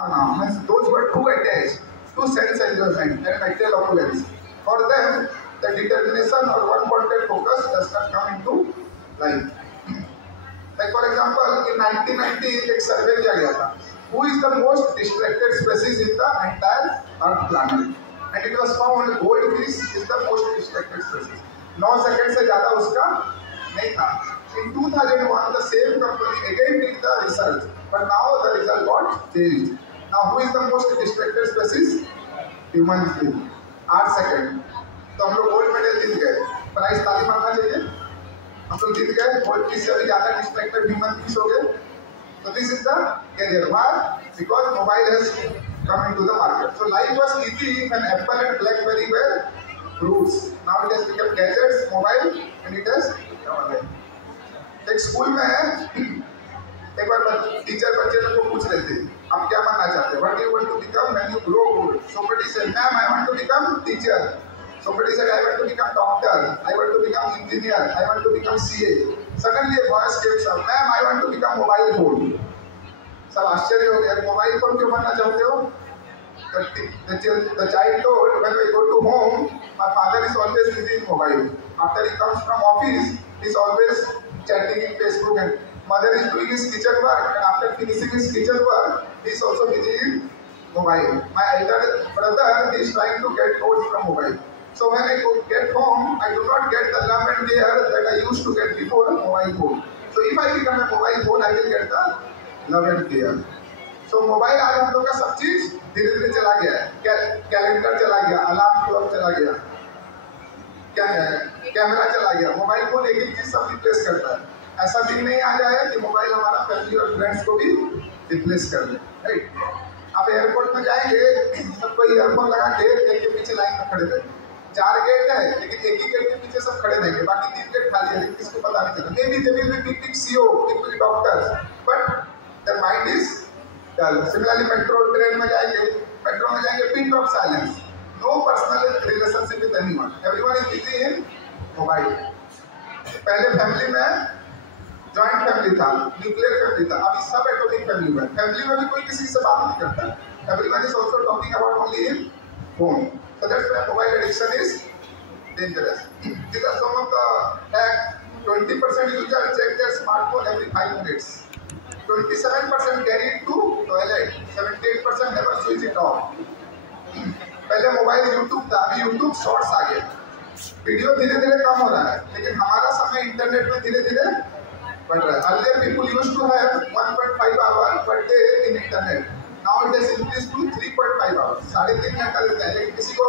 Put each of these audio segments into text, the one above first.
Means those who are too attached to sense enjoyment and material opulence. For them, the determination or one-pointed focus does not come into life. Like for example, in 1990 एक सर्वे किया गया था. Who is the most distracted species in the entire Earth planet? And it was found goldfish is the most distracted species. 9 second से ज़्यादा उसका नहीं था. In 2001, the same company again did the research, but now the result got changed. Now, who is the most distracted species? Human being. 8 second. तो हम लोग gold medal जीत गए. Price ताली मारना चाहिए. हम लोग जीत गए. गोल्ड से अभी ज़्यादा डिस्ट्रैक्टेड ह्यूमन बीइंग्स हो गए. So this is the career. Why? Because mobile has come into the market. So life was easy when Apple and BlackBerry were roots. Now it has become gadgets, mobile, and it has become online. एक school में है, एक बार teacher बच्चे लोग को पूछ रहे थे, आप क्या बनना चाहते हैं? What do you want to become when you grow old? Somebody said, "Ma'am, I want to become teacher." Somebody said, "I want to become doctor. I want to become engineer. I want to become CA." Suddenly a voice came up, "Ma'am, I want to become mobile phone." सब आश्चर्य हो गया, mobile phone क्यों बनना चाहते हो? The child told, "When we go to home, my father is always busy in mobile. After he comes from office, he is always chatting in Facebook, and mother is doing his kitchen work, and after finishing his kitchen work, he is also busy in mobile. My elder brother is trying to get notes from mobile. So when I get home, I do not get the love and care that I used to get before a mobile phone. So if I become a mobile phone, I will get the love and care." So mobile आज हम लोग का सब चीज धीरे धीरे चला गया है. कैलेंडर चला गया, अलार्म क्लॉक चला गया, क्या है, कैमरा चला गया. मोबाइल फोन एक एक चीज सब रिप्लेस करता है. ऐसा दिन नहीं आ जाए कि मोबाइल हमारा फैमिली और फ्रेंड्स को भी रिप्लेस कर दे. राइट? आप एयरपोर्ट में जाएंगे, सबको ईयरफोन लगा के एक के पीछे लाइन में खड़े रहेंगे. 4 गेट है, लेकिन एक ही गेट के पीछे सब खड़े रहेंगे, बाकी 3 गेट खाली है, लेकिन किसको पता नहीं चलता. Maybe they will be big CEO, big doctors, but their mind is dull. Similarly, metro train में जाएंगे, pin drop silence. No personal relationship with anyone. Everyone is busy in mobile. पहले फैमिली में जॉइंट फैमिली था, nuclear family था, अभी सब atomic family में. Family में भी कोई किसी से बात नहीं करता. Everyone is also talking about only in phone. So that's why mobile addiction is dangerous. These are some of the facts. 20% users check their smartphone every 5 minutes. 27% carry it to toilet. 78% never switch it off. पहले mobile YouTube था, अभी YouTube shorts आ गए. Video धीरे धीरे कम हो रहा है, लेकिन हमारा समय इंटरनेट में धीरे धीरे बढ़ रहा है. Earlier people used to have 1.5 hours per day in internet. Now it has increased to 3.5 hours. 3.5 घंटा देते हैं. लेकिन किसी को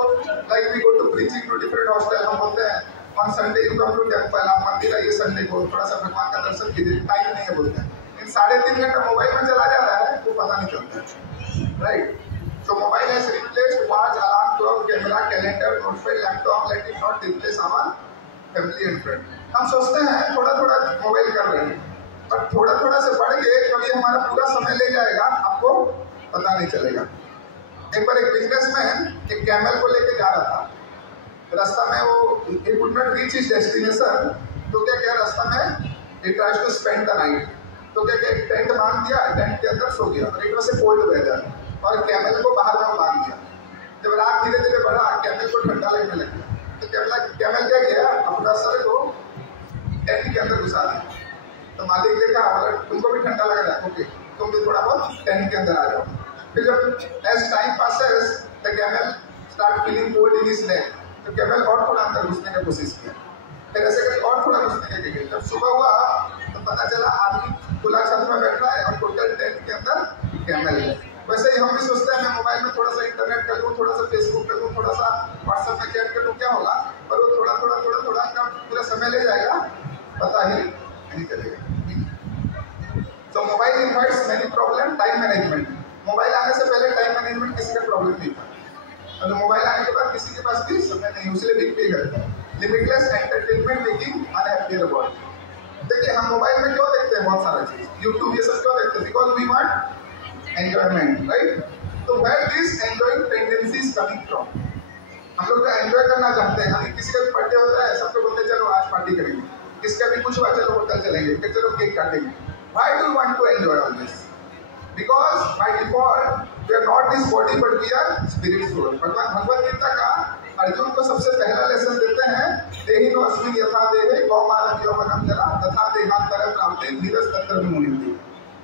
like we go to preaching to different hostel, हम बोलते हैं on Sunday you come to temple, आप मंदिर आइए संडे को, थोड़ा सा भगवान का दर्शन कीजिए. टाइम नहीं है बोलते हैं. इन 3.5 घंटा मोबाइल में चला जा रहा है, वो पता नहीं चलता है. Right? So mobile has replaced watch, alarm clock, camera, calendar, notepad, laptop, like it not replace our family and friend. हम सोचते हैं थोड़ा थोड़ा मोबाइल कर रहे हैं, पर थोड़ा थोड़ा से बढ़ के कभी हमारा पूरा समय ले जाएगा, आपको पता नहीं चलेगा. एक बार एक बिजनेसमैन एक कैमल को लेके जा रहा था. रास्ता में वो he could not reach his destination. तो क्या क्या रास्ता में he tries to spend the night. तो क्या क्या टेंट बांध दिया, टेंट के अंदर सो गया, और it was a cold weather, और कैमल को बाहर में बांध दिया. जब रात धीरे धीरे बढ़ा, कैमल को ठंडा लगने लग गया. तो कैमल क्या किया, अपना सर को टेंट के अंदर घुसा दिया. तो मालिक देखा, अगर तुमको भी ठंडा लग रहा है, ओके, तुम भी थोड़ा बहुत टेंट के अंदर आ जाओ. फिर जब as time passes the camel start feeling cold in his neck. तो कैमल और थोड़ा अंदर घुसने की कोशिश किया, फिर ऐसे करके और थोड़ा घुसने की गई. जब सुबह हुआ तो पता चला आदमी खुला छत में बैठ रहा है और टोटल टेंट के अंदर कैमल है. वैसे ही हम भी सोचते हैं मैं मोबाइल में थोड़ा सा इंटरनेट कर लूँ, थोड़ा सा फेसबुक कर लूँ, थोड़ा सा व्हाट्सएप में चैट कर लूँ, क्या होगा, पर वो थोड़ा थोड़ा कब पूरा समय ले जाएगा पता ही नहीं चलेगा. तो mobile invites many problem. Time management. Mobile आने से पहले टाइम मैनेजमेंट किसी का प्रॉब्लम नहीं था, और मोबाइल आने के बाद किसी के पास भी समय नहीं, उसलिए big figure. Limitless entertainment making unhappier world. देखिए हम मोबाइल में क्यों देखते हैं बहुत सारा चीज, यूट्यूब ये सब क्यों देखते हैं, because we want enjoyment. Right? तो where this enjoying tendency is coming from. हम लोग तो एंजॉय करना चाहते हैं. अभी किसी का भी बर्थडे होता है, सबको बोलते हैं चलो आज पार्टी करेंगे. किसका भी कुछ हुआ, चलो होटल चलेंगे, फिर चलो केक काटेंगे. Why do you want to enjoy all this? Because by default not this body but we are spirit soul. भगवान भगवद गीता का अर्जुन को सबसे पहला लेसन देते हैं, देहिनो अस्मिन् यथा देहे कौमारं यौवनं जरा तथा देहांतरं प्राप्ते धीरज तत्र मुह्यन्ति।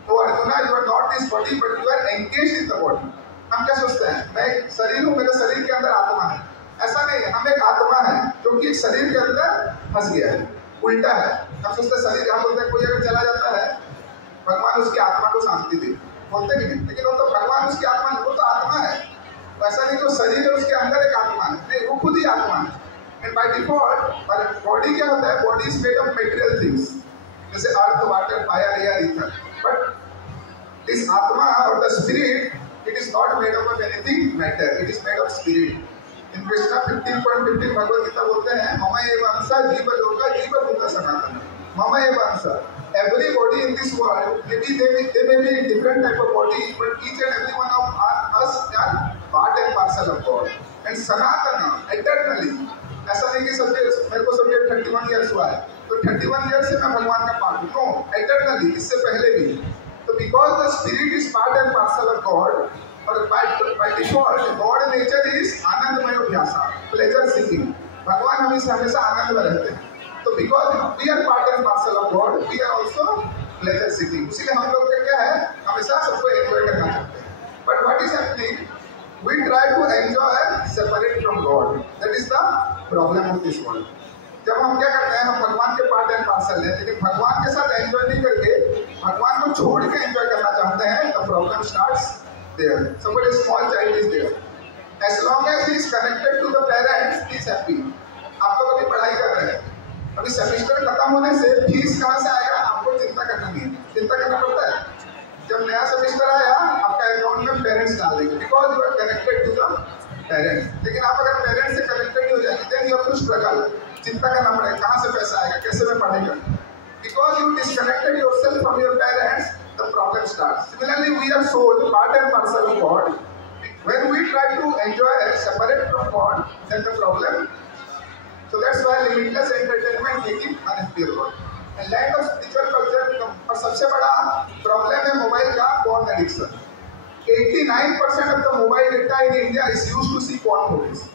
तो Arjuna, you are not this body but you are engaged in the body. हम क्या सोचते हैं, मैं एक शरीर हूँ, मेरे शरीर के अंदर आत्मा है। ऐसा नहीं है, हम एक आत्मा है जो कि एक शरीर के अंदर फंस गया है। उल्टा है, हम सोचते शरीर, हम बोलते हैं कोई अगर चला जाता है भगवान उसकी आत्मा को शांति दे, बोलते हैं नहीं, लेकिन वो तो भगवान उसकी आत्मा नहीं, वो तो आत्मा है। ऐसा नहीं जो शरीर है उसके अंदर एक आत्मा है, नहीं, वो खुद ही आत्मा है। एंड बाय डिफॉल्ट बॉडी क्या होता है, body is made of material things, जैसे earth, water, fire, air, ether. But this आत्मा और the spirit, it is not made up of anything matter, it is made of spirit। in Krishna 15.15 Bhagavad Gita बोलते हैं, मम एव अंशः जीव लोका जीव भूत सनातन। मम एव अंशः, everybody in this world, maybe they may be in different type of body, but each and every one of us are part and parcel of God and sanatana, eternally। ऐसा नहीं कि मेरे को सबके 31 years हुआ है तो 31 years से मैं भगवान का पार्ट हूँ, नो, eternally, इससे पहले भी। So because the spirit is part and parcel of God, or by default, God nature is आनंदमय अभ्यासा, pleasure seeking। भगवान हमेशा आनंद में रहते हैं। तो because we are part and parcel of God, we are also pleasure seeking। इसलिए हम लोग का क्या है, हमेशा सबको एंजॉय करना चाहते हैं। But what is happening? We try to enjoy separate from God। That is the problem of this world। जब हम क्या करते हैं, हम भगवान के पार्ट एंड पार्सल हैं, लेकिन भगवान के साथ एंजॉय नहीं करके भगवान को छोड़ के एंजॉय करना चाहते हैं, तो problem starts there. Somebody small child is there, as long as he is connected to the parents, he is happy. आप लोग अभी पढ़ाई कर रहे हैं, अभी सेमेस्टर खत्म होने से फीस कहाँ से आएगा आपको चिंता करना नहीं है, चिंता करना पड़ता है। जब नया सेमेस्टर आया, आपका अकाउंट में पेरेंट्स डाल देंगे, because you are connected to the parents. लेकिन आप अगर पेरेंट्स से कनेक्टेड हो जाएंगे, then you have to struggle, चिंता करना पड़ेगा कहाँ से पैसा आएगा, कैसे मैं पढ़ेगा। Because you disconnected yourself from your parents, the problem starts। Similarly, we are soul, part and parcel of God। When we try to enjoy separate from God, then the problem। So that's why limitless entertainment making unhappy God। And land of spiritual culture, और सबसे बड़ा problem है mobile का porn addiction। 89% of the mobile data in India is used to see porn movies।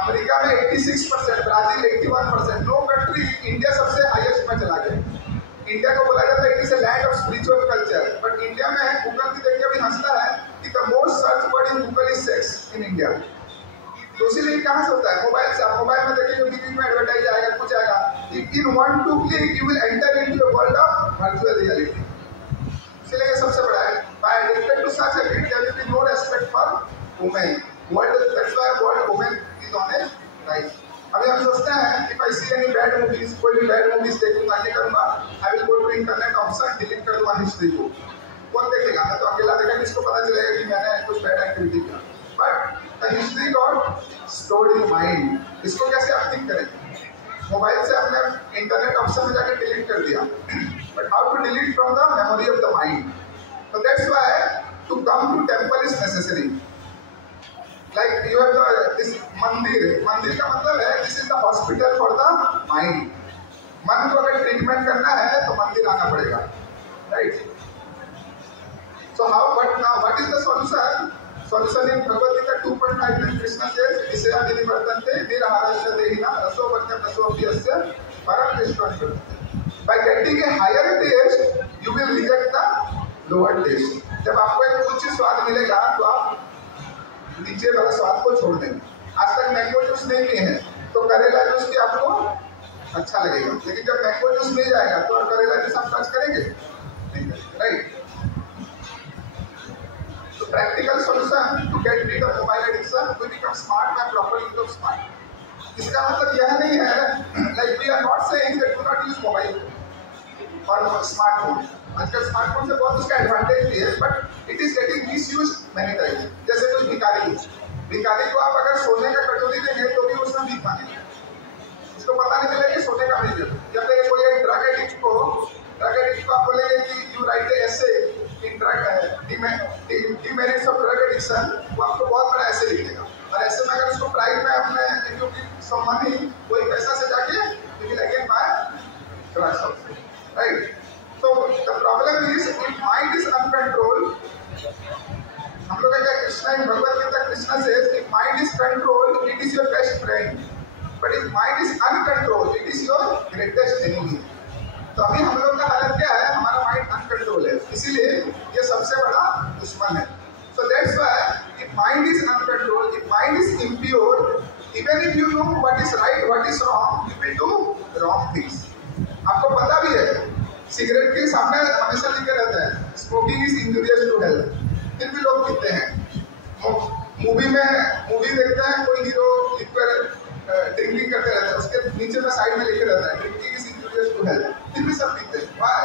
America में 86%, Brazil 81%, no country, India सबसे highest में चला गया। इंडिया को बोला जाता है it is a land of spiritual culture, but India में गूगल की देखिए अभी हंसता है कि the most search word in Google is sex in India. तो इसीलिए कहाँ से होता है, मोबाइल से। आप मोबाइल में देखिए बीच में एडवर्टाइज आएगा, कुछ आएगा, in 1 2 click you will enter into the world of virtual reality. इसलिए ये सबसे बड़ा है, by addicted to such a great there will be no respect for women. World, that's why world women on it, right? अभी हम सोचते हैं कि if I see any bad movies, कोई भी bad movies देखूंगा, ये करूंगा, I will go to internet option, delete कर दूंगा हिस्ट्री को। कौन देखेगा? मैं तो अकेला देखा, किसको पता चलेगा कि मैंने कुछ bad activity किया? But the history got stored in mind। इसको कैसे आप think करेंगे? मोबाइल से आपने इंटरनेट ऑप्शन में जाकर डिलीट कर दिया, but how to delete from the memory of the mind? So that's why to come to temple is necessary। Like you have the this मंदिर, मंदिर का मतलब है this is the hospital for the mind. मन को अगर treatment करना है तो मंदिर आना पड़ेगा, right? So how, but now what is the solution? Solution in Bhagavad Gita 2.5 में कृष्ण सेज विषया निवर्तन्ते निराहारस्य देहिना रसो वज्ञ रसोऽप्यस्य परम दृष्टि। By getting a higher taste you will reject the lower taste. जब आपको एक उच्च स्वाद मिलेगा तो आप नीचे वाला स्वाद को छोड़ देंगे। आज तक मैंगो जूस नहीं पिए हैं तो करेला जूस भी आपको अच्छा लगेगा, लेकिन जब मैंगो जूस मिल जाएगा तो आप करेला जूस आप टच करेंगे नहीं करेंगे, राइट? तो practical solution to get rid of mobile addiction, we become smart by proper use of smart. इसका मतलब यह नहीं है like we are not saying that do not use mobile और स्मार्टफोन। आजकल स्मार्टफोन से बहुत उसका एडवांटेज भी है, but it is getting misuse many times. जैसे कोई भिखारी को आप अगर सोने का कटोरी देंगे तो भी उसमें भीख मांगेगा, उसको पता नहीं चलेगा कि सोने का नहीं देते। या फिर कोई एक ड्रग एडिक्ट को आप बोलेंगे कि you right A essay in drug demerits of drug addiction, वो आपको बहुत बड़ा ऐसे लिख देगा। और ऐसे में अगर उसको प्राइस में अपने क्योंकि सम्मानी कोई पैसा से जाके you will again buy drugs also, right? So the problem is if mind is uncontrolled, हम लोग क्या Krishna in Bhagavad Gita, Krishna says, if mind is controlled, it is your best friend. But if mind is uncontrolled, it is your greatest enemy. तो अभी हम लोग का हालत क्या है? हमारा माइंड अनकंट्रोल है, इसीलिए ये सबसे बड़ा दुश्मन है. So that's why if mind is uncontrolled, if mind is impure, even if you know what is right, what is wrong, you will do wrong things. आपको पता भी है, सिगरेट के सामने हमेशा लिखा रहता है smoking is injurious to health, फिर भी लोग पीते हैं. मूवी देखते हैं, कोई हीरो लिख कर ड्रिंकिंग करते रहता है, उसके नीचे में साइड में लिखे रहता है drinking is injurious to health, फिर भी सब पीते हैं. Why?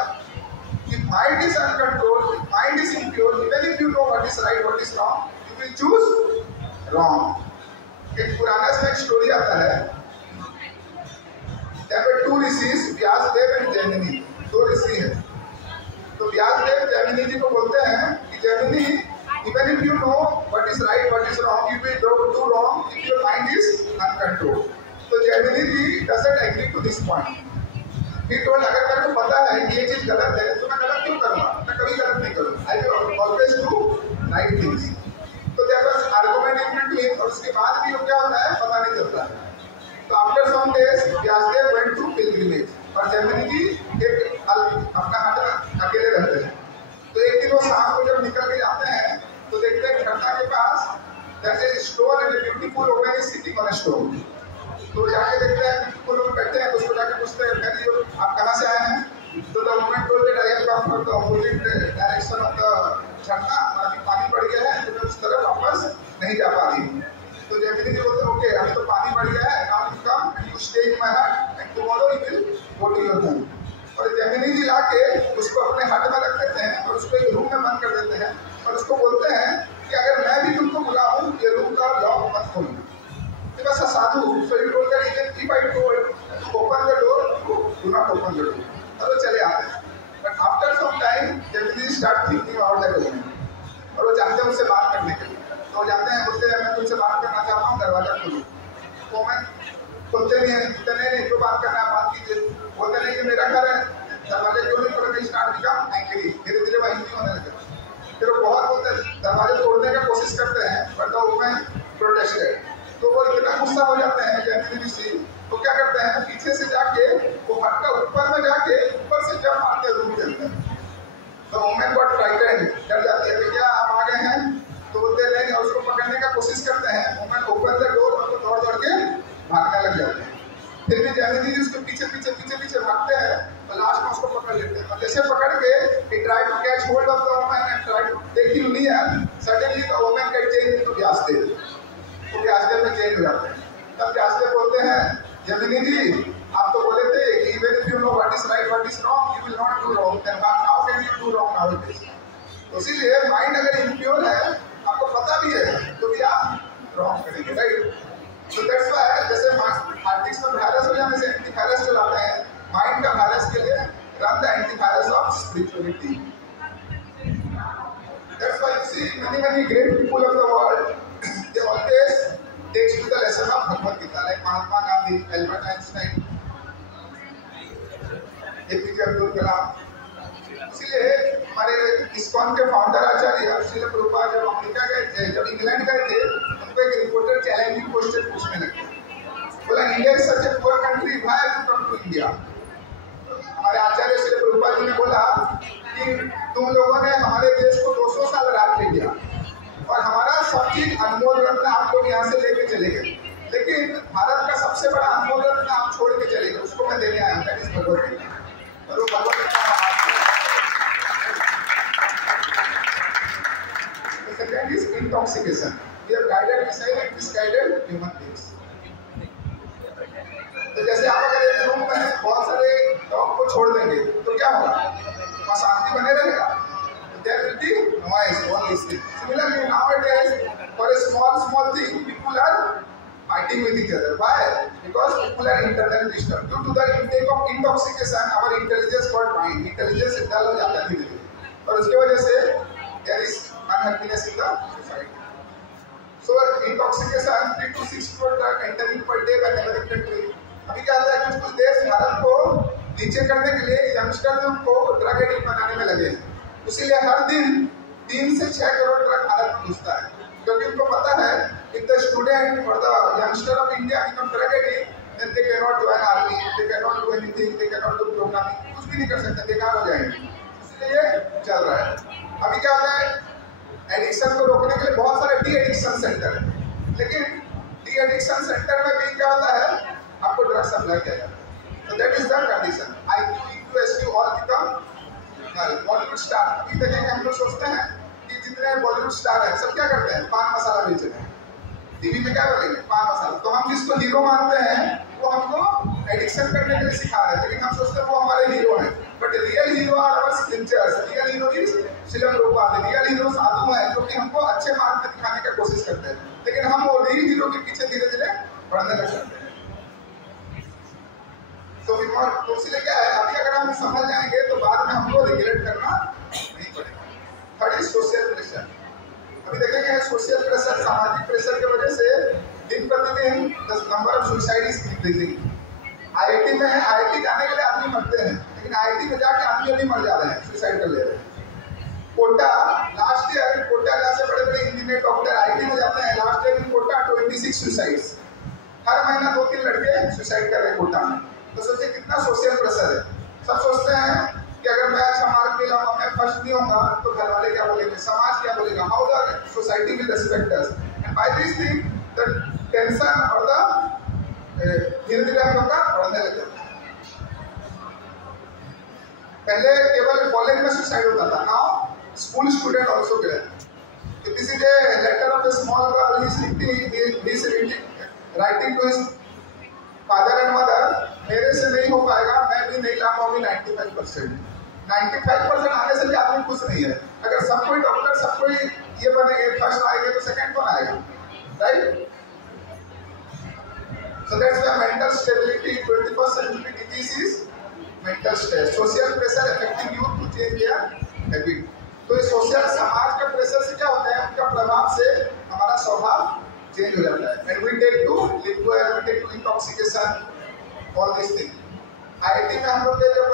If mind is uncontrolled, if mind is impure, even if you know what is right, what is wrong, you will choose wrong. एक पुराना सा एक स्टोरी आता है. There were two rishis, Vyasdev and Jaimini. दो ऋषि हैं. तो व्यासदेव जैमिनी जी को बोलते हैं कि Jaimini, even if you know what is right, what is wrong, you will do wrong if your mind is uncontrolled. तो जैमिनी जी doesn't agree to this point. He told, अगर मेरे को पता है कि ये चीज गलत है तो मैं गलत क्यों करूँगा? मैं कभी गलत नहीं करूँगा. I will always do right things. तो there was argument in between, और उसके बाद भी वो क्या होता है पता नहीं चलता है. तो after some days Vyasdev went to pilgrimage, और जैमिनी जी एक अपना हट अकेले रहते हैं. तो एक दिन वो शाम को जब निकल के जाते हैं तो देखते हैं झरना के पास there is a stone and a beautiful woman is sitting on a stone. तो जाके देखते हैं वो लोग बैठे हैं, तो उसको जाके पूछते हैं आप कहाँ से आए हैं? तो the woman told that I have come from the opposite direction of the झरना, अभी पानी बढ़ गया है तो मैं उस तरफ वापस नहीं जा पा रही हूँ. तो जैमिनी जी बोलते हैं ओके, अभी तो पानी बढ़ गया है, now you come and you stay in my hut and tomorrow you will go to your home. और जैमिनी जी लाके उसको अपने हट में रख देते हैं और उसको एक रूम में बंद कर देते हैं और उसको बोलते हैं कि अगर मैं भी तुमको बुलाऊं ये रूम का लॉक मत खोलना. Because a sadhu, so he told that even if I told to open the door, do not open the door. तो चले आते हैं. But after some time, Jaiminiji start thinking about that woman. और वो जाते हैं उससे बात करने के लिए. तो जाते हैं, बोलते हैं मैं तुमसे बात करना चाहता हूँ, दरवाजा खोलो. तो मैं खोलते नहीं है, नहीं जो बात करना है बात कीजिए. बोलते नहीं कि मेरा घर है, दरवाजे क्यों नहीं खोलेंगे? स्टार्ट बिकम एंग्री, धीरे धीरे वो एंग्री होने लगे. फिर वो बहुत बोलते दरवाजे तोड़ने की कोशिश करते हैं, बट द वुमन प्रोटेस्टेड. तो वो इतना गुस्सा हो जाते हैं जैमिनी ऋषि, तो क्या करते हैं पीछे से जाके वो हट का ऊपर में जाके ऊपर से जंप मारते रूम के अंदर. तो वुमेन गॉट फ्राइटेंड, डर जाती है क्या आप आ गए हैं? तो बोलते नहीं, और उसको पकड़ने का कोशिश करते हैं. वुमेन ओपन द डोर और दौड़ दौड़ के भागने लग जाते हैं. फिर भी जैमिनी जी उसके पीछे पीछे पीछे पीछे भागते हैं और लास्ट में उसको पकड़ लेते हैं. और जैसे पकड़ के he tried to catch hold of the woman and tried to take him near. Suddenly the woman get changed into Vyasdev. तो व्यासदेव में चेंज हो जाते हैं. तब व्यासदेव बोलते हैं जैमिनी जी आप तो बोले थे कि even if you know what is right, what is wrong, you will not do wrong. Then how can you do wrong nowadays? तो इसीलिए माइंड अगर इम्प्योर है, आपको पता भी है, तो भी आप रॉन्ग करेंगे, राइट? So that's why जैसे हार्टिक्स में वायरस हो जाने से एंटीवायरस चलाते हैं, माइंड का वायरस के लिए run the antivirus of spirituality. That's why you see many great people of the world, they always takes to the lesson of Bhagavad Gita, like Mahatma Gandhi, Albert Einstein, APJ Abdul Kalam. इसलिए हमारे ISKCON के founder आचार्य श्रील प्रभुपाद जब America गए थे, जब England गए थे, उनको एक रिपोर्टर चैलेंजिंग क्वेश्चन पूछने लगे. बोला India is such a poor country, why have you come to India? हमारे आचार्य श्रील प्रभुपाद जी ने बोला कि तुम लोगों ने हमारे देश को 200 साल राज ले लिया और हमारा सब चीज अनमोल रत्न आप लोग यहाँ से लेके चले गए, लेकिन भारत का सबसे बड़ा अनमोल रत्न आप छोड़ के चले गए, उसको मैं देने आया. That is Bhagavad Gita. और वो Bhagavad Gita second is intoxication. We have guided missile and misguided human beings. तो जैसे आप अगर एक रूम में बहुत सारे डॉग को छोड़ देंगे तो क्या होगा? वहाँ शांति बने रहेगा. There will be noise, all these things. Similarly, nowadays, for a small thing, people are fighting with each other. Why? Because people are internally disturbed. Due to the intake of intoxication, our intelligence got mind. Intelligence dull हो जाता है धीरे धीरे. और उसकी वजह से there is unhappiness in the society. So intoxication, 3 to 6 crore drug entering per day by another country. अभी क्या होता है कुछ देश भारत को नीचे करने के लिए यंगस्टर को ड्रग एडिक्ट बनाने में लगे हैं. इसीलिए हर दिन 3 से 6 करोड़ ड्रग भारत में घुसता है. क्योंकि उनको पता है if the student or the youngster of India become drug addict, then they cannot join army, they cannot do anything, they cannot do programming, कुछ भी नहीं कर सकते, बेकार हो जाएंगे। इसलिए ये चल रहा है। अभी क्या होता है, एडिक्शन को रोकने के लिए बहुत सारे डी एडिक्शन सेंटर है, लेकिन डी एडिक्शन सेंटर में भी क्या होता है, आपको ड्रग सप्लाई किया जाता है। तो that is the condition. IQ, EQ, SQ all become Bollywood star. अभी देखेंगे हम लोग सोचते हैं कि जितने बॉलीवुड स्टार हैं सब क्या करते हैं, पान मसाला बेच रहे हैं, टीवी में क्या करेंगे, पान मसाला। तो हम जिसको हीरो मानते हैं वो हमको एडिक्शन करने के लिए सिखा रहे हैं, लेकिन हम सोचते हैं वो हमारे हीरो हैं। But real hero are our scriptures, real hero is Srila Rupa, real hero sadhu है जो कि हमको अच्छे मार्ग में दिखाने की कोशिश करते हैं, लेकिन हम वो रियल हीरो के पीछे धीरे धीरे बढ़ने लग जाते हैं। तो इसलिए क्या है, अभी अगर हम समझ जाएंगे तो बाद में हमको रिग्रेट करना नहीं पड़ेगा। Third is social pressure. अभी देखेंगे सोशल प्रेशर, सामाजिक प्रेशर की वजह से दिन प्रतिदिन the number of suicide is increasing. IIT में है, IIT जाने के लिए आदमी मरते हैं, लेकिन IIT में जाके आदमी अभी मर जा रहे हैं, सुसाइड कर ले रहे हैं। कोटा लास्ट ईयर, कोटा जहाँ से बड़े बड़े इंजीनियर डॉक्टर IIT में जाते हैं, last year in Kota 26 suicides. हर महीना 2-3 लड़के सुसाइड कर रहे हैं कोटा में। तो सोचिए कितना सोशल प्रेशर है। सब सोचते हैं कि अगर मैं अच्छा मार्क नहीं लाऊंगा, मैं फर्स्ट नहीं होगा, तो घर वाले क्या बोलेंगे, समाज क्या बोलेगा, how the society will respect us. And by this thing the tension और द धीरे धीरे हम लोग का बढ़ने लग जाता है। पहले केवल कॉलेज में सुसाइड होता था, now school student also get. This is a letter of a small girl, he is writing to his father and mother, मेरे से नहीं हो पाएगा, मैं भी नहीं ला पाऊंगी 95%। 95% आने से भी आदमी खुश नहीं है। अगर सब कोई डॉक्टर, सब कोई ये बनेंगे, फर्स्ट आएंगे, तो सेकंड कौन आएगा, right? So that's why mental stability, 21st century disease is mental stress. Social pressure affecting youth to change their habit. तो ये सोशल समाज के प्रेशर से क्या होता है, उनका प्रभाव से हमारा स्वभाव चेंज हो जाता है। And we take to liquor, we take to intoxication, all these things. IIT में हम लोग के जब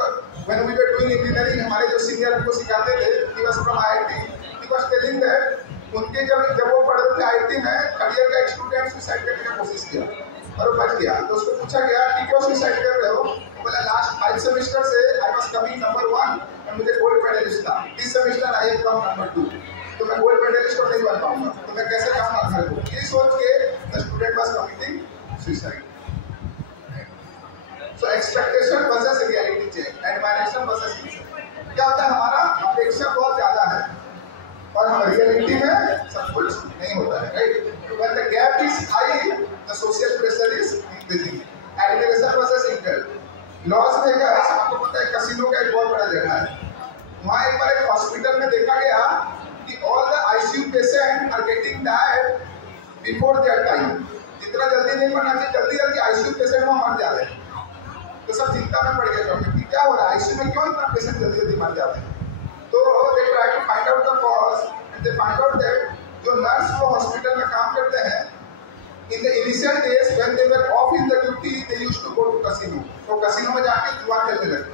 when we were doing engineering, हमारे जो सीनियर हमको सिखाते थे, he was from IIT, he was telling that उनके जब वो पढ़ रहे थे IIT में, करियर का एक स्टूडेंट सुसाइड करने की कोशिश किया और वो बच गया। तो उसको पूछा गया कि क्यों सुसाइड कर रहे हो, बोला लास्ट 5 सेमेस्टर से आई वाज कमिंग नंबर 1 और मुझे गोल्ड मेडलिस्ट था, इस semester I have come number 2, तो मैं गोल्ड मेडलिस्ट तो नहीं बन पाऊंगा, तो मैं कैसे जाऊंगा घर को। ये सोच के the student was committing suicide. So expectation versus reality change, admiration versus future. क्या होता है, हमारा अपेक्षा बहुत ज्यादा है और हम रियलिटी में सब कुछ नहीं होता है, right? When the gap is high, the social pressure is increasing. Admiration versus inter. Las Vegas, आपको पता है कैसीनो का एक बहुत बड़ा जगह है। वहाँ एक बार एक हॉस्पिटल में देखा गया कि all the ICU patient are getting died before their time. जितना जल्दी नहीं मरना चाहिए, जल्दी जल्दी ICU पेशेंट वहाँ मर जा रहे हैं। तो सब चिंता में पड़ गए कि क्या हो रहा है, ICU में क्यों इतना पेशेंट जल्दी जल्दी मर जाते हैं। तो they try to find out the cause and they find out that जो नर्स वो हॉस्पिटल में काम करते हैं, in the initial days when they were off in the duty, they used to go to casino. तो casino में जाके जुआ खेलने लगे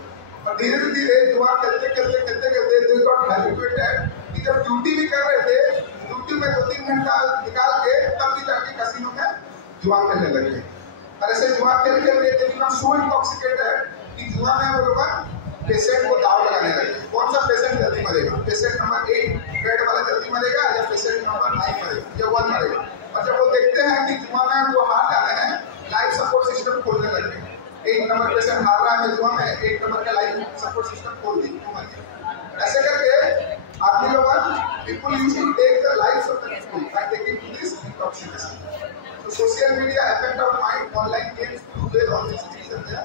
और धीरे धीरे जुआ खेलते they got habituated कि जब ड्यूटी भी कर रहे थे, ड्यूटी में 2-3 घंटा निकाल के तब भी जाके casino में जुआ खेलने लगे। और ऐसे जुआ खेल they become so intoxicated कि जुआ में वो लोग पेशेंट को दाव लगाने लगे। कौन सा पेशेंट जल्दी मरेगा, पेशेंट नंबर 8 बेड वाला जल्दी मरेगा या पेशेंट नंबर 9 मरेगा या 1 मरेगा। और जब वो देखते हैं कि जुआ में वो हार जा रहे हैं, लाइफ सपोर्ट सिस्टम खोलने लगे। 1 नंबर पेशेंट हार रहा है जुआ में, 1 नंबर का लाइफ सपोर्ट सिस्टम खोल दी, ऐसे करके आदमी लोग people used to take the lives of the people by taking to this intoxication. So social media affect our mind, online games, Google, all these things are there.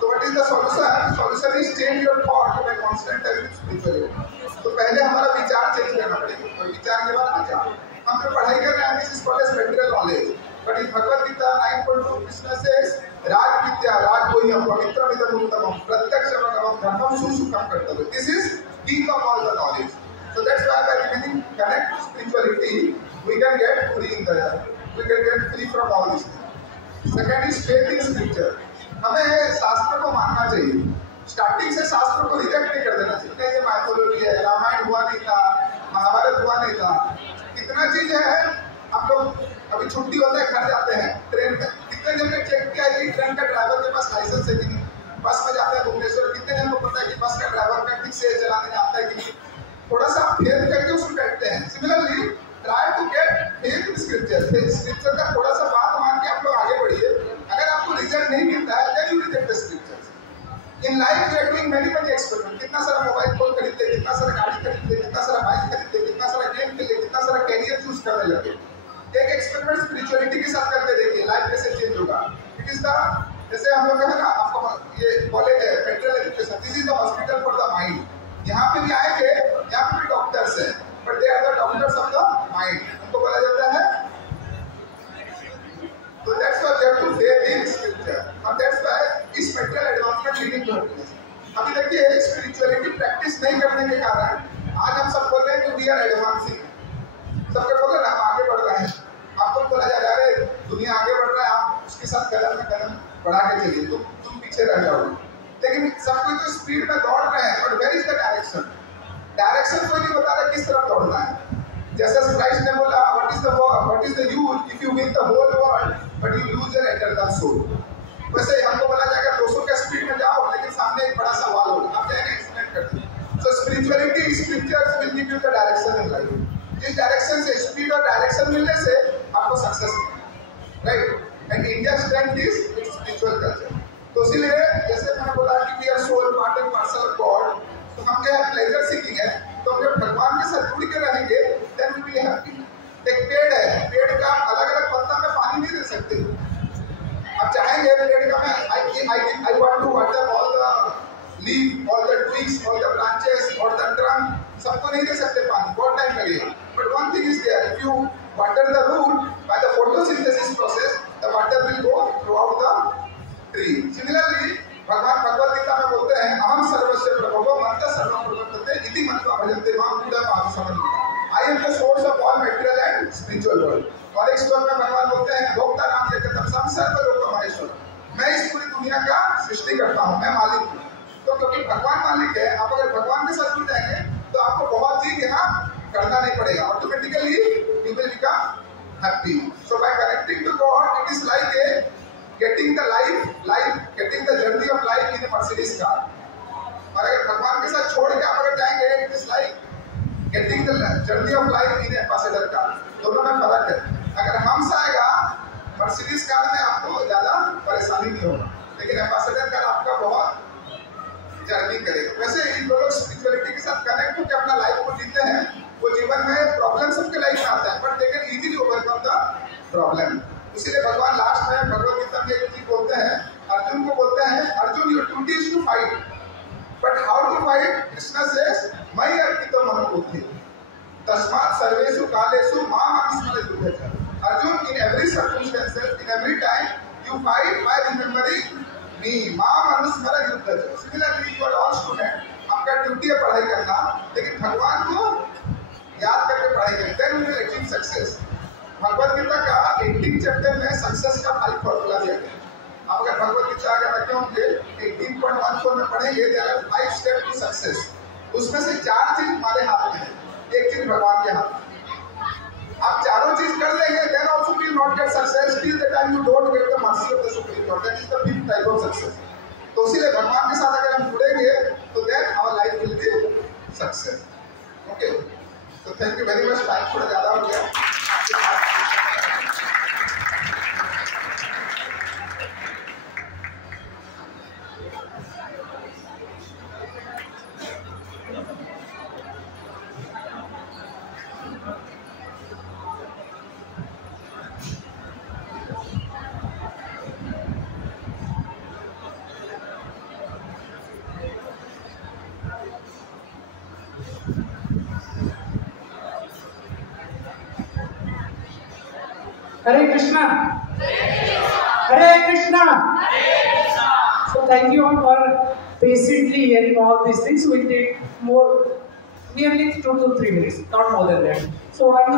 So what is the solution? Solution is change your thought by constant spirituality. तो पहले हमारा विचार change करना पड़ेगा और विचार के बाद आचार। हम जो पढ़ाई कर रहे हैं this is called as material knowledge, but in Bhagavad Gita 9.2 Krishna says राज विद्या राज गुह्यम पवित्रमिदं उत्तमम प्रत्यक्षमगमं धर्मं सुसुखं कर्तव्यम्। This is peak of all the knowledge. So that's why by remaining connect to spirituality, we can get free in the we can get free from all these things. Second is faith in scripture. हमें शास्त्र को मानना चाहिए, starting से शास्त्र को reject नहीं कर देना चाहिए। ये माइथोलॉजी है, रामायण हुआ नहीं था, महाभारत हुआ नहीं था, कितना चीज है अभी छुट्टी होता है, घर जाते हैं, ट्रेन में कितने जन ने चेक किया है कि ट्रेन का ड्राइवर के पास लाइसेंस है कि नहीं? बस में जाते हैं भुवनेश्वर, कितने जन को पता है कि बस का ड्राइवर का ठीक से चलाने आता है कि नहीं? थोड़ा सा फेल करके उसको बैठते हैं। Similarly try to get faith in scripture, scripture का थोड़ा सा बात मान के आप लोग आगे बढ़िए। अगर आपको रिजल्ट नहीं मिलता है then you reject the scriptures. In life we are doing many experiment. कितना सारा मोबाइल फोन खरीदते, कितना सारा गाड़ी खरीदते, कितना सारा बाइक खरीदते, कितना सारा गेम खेलते, कितना सारा कैरियर चूज करने लगे। एक एक्सपेरिमेंट स्पिरिचुअलिटी के साथ करके देखिए, लाइफ कैसे चेंज होगा। इट इज द, जैसे हम लोग है ना, आपको ये कॉलेज है mental education, this is the hospital for the mind. यहाँ पे भी आएंगे, यहाँ पे भी डॉक्टर्स हैं, but they are the doctors of the mind, उनको बोला जाता है। So that's why we have to faith in scripture, and that's why is mental advancement leading to happiness. अभी देखिए स्पिरिचुअलिटी प्रैक्टिस नहीं करने के कारण आज हम सब बोल रहे हैं कि वी आर एडवांसिंग, सबके बोल रहे हैं हम आगे बढ़ रहे हैं। आपको बोला जा रहा है दुनिया आगे बढ़ रहा है, आप उसके साथ कदम में कदम बढ़ा के चलिए, तुम पीछे रह जाओगे। लेकिन सब कोई तो स्पीड में दौड़ रहे हैं, but where is the direction? Direction कोई नहीं बता रहा किस तरफ दौड़ना है। जैसे क्राइस्ट ने बोला what is the use if you win the whole world but you lose your eternal soul. वैसे हमको बोला जाएगा 200 के स्पीड में जाओ, लेकिन सामने एक बड़ा सा वॉल होगा, आप जाएंगे एक्सीडेंट करते। So spirituality scriptures will give you the direction in life. जिस डायरेक्शन से स्पीड और डायरेक्शन मिलने से आपको सक्सेस मिलेगा, right. And India strength is its spiritual culture. तो इसीलिए जैसे मैंने बोला कि we are soul part and parcel of God, तो हम क्या प्लेजर सीकिंग है, तो हम जब भगवान के साथ जुड़ के रहेंगे देन वी विल हैप्पी। एक पेड़ है, पेड़ का अलग अलग पत्ता में पानी नहीं दे सकते। आप चाहेंगे पेड़ का मैं I want to water all the leaf, all the twigs, all the branches और द ट्रंक, सबको नहीं दे सकते पानी, बहुत टाइम लगेगा। But one thing is there, if you water the root by the photosynthesis process the water will go throughout the tree. Similarly भगवान भगवद गीता में बोलते हैं अहम सर्वस्य प्रभवो मत्तः सर्वं प्रवर्तते इति मत्वा भजन्ते मां बुद्धा पादुसमन्विता। I am the source of all material and spiritual world. और एक श्लोक में भगवान बोलते हैं भोक्ता नाम जगतम संसर्ग लोकमहेश्वर, मैं इस पूरी दुनिया का सृष्टि करता हूँ, मैं मालिक हूँ। तो क्योंकि भगवान मालिक है, आप अगर भगवान के साथ जुड़ जाएंगे तो आपको बहुत चीज यहाँ करना नहीं पड़ेगा, automatically you will become happy. So by connecting to God it is like a getting the getting the journey of life in a Mercedes car। और अगर भगवान के साथ छोड़ के आप अगर जाएंगे it is like getting the journey of life in a passenger car। दोनों में फर्क है। अगर हम्स आएगा मर्सिडीज कार में आपको ज्यादा परेशानी नहीं होगा, लेकिन पैसेंजर कार आपका बहुत जर्नी करेगा। वैसे इन लोग स्पिरिचुअलिटी के साथ कनेक्ट होकर अपना लाइफ को जीते हैं, वो जीवन में प्रॉब्लम सबके लाइफ में आता है, but they can easily overcome the problem. इसीलिए भगवान लास्ट में भगवद गीता में एक चीज बोलते हैं, अर्जुन को बोलते हैं Arjun your duty is to fight, but how to fight? Krishna says मयि अर्पितो मनो बुद्धि तस्मात् सर्वेषु कालेषु मां अनुस्मर युध्यते। Arjun in every circumstances in every time you fight by remembering me, मां अनुस्मर युध्यते। Similarly you are all student, आपका ड्यूटी है पढ़ाई करना, लेकिन भगवान को याद करके पढ़ाई करें, then you will achieve success. Bhagavad Gita का 18 चैप्टर में सक्सेस का 5 फॉर्मूला दिया गया। आप अगर भगवद गीता अगर रखे होंगे 18.14 में पढ़ेंगे there are 5 step to success. उसमें से 4 चीज हमारे हाथ में है, एक चीज भगवान के हाथ में। आप चारों चीज कर लेंगे then also will not get success till the time you don't get the mercy of the supreme lord, that is the 5th type of success. तो इसीलिए भगवान के साथ अगर हम जुड़ेंगे तो then our life will be success. Okay, तो thank you very much. Time थोड़ा ज्यादा हो गया। Hare Krishna. Hare Krishna. So thank you all for patiently hearing all these things. We'll take more, nearly 2 to 3 minutes, not more than that. So I will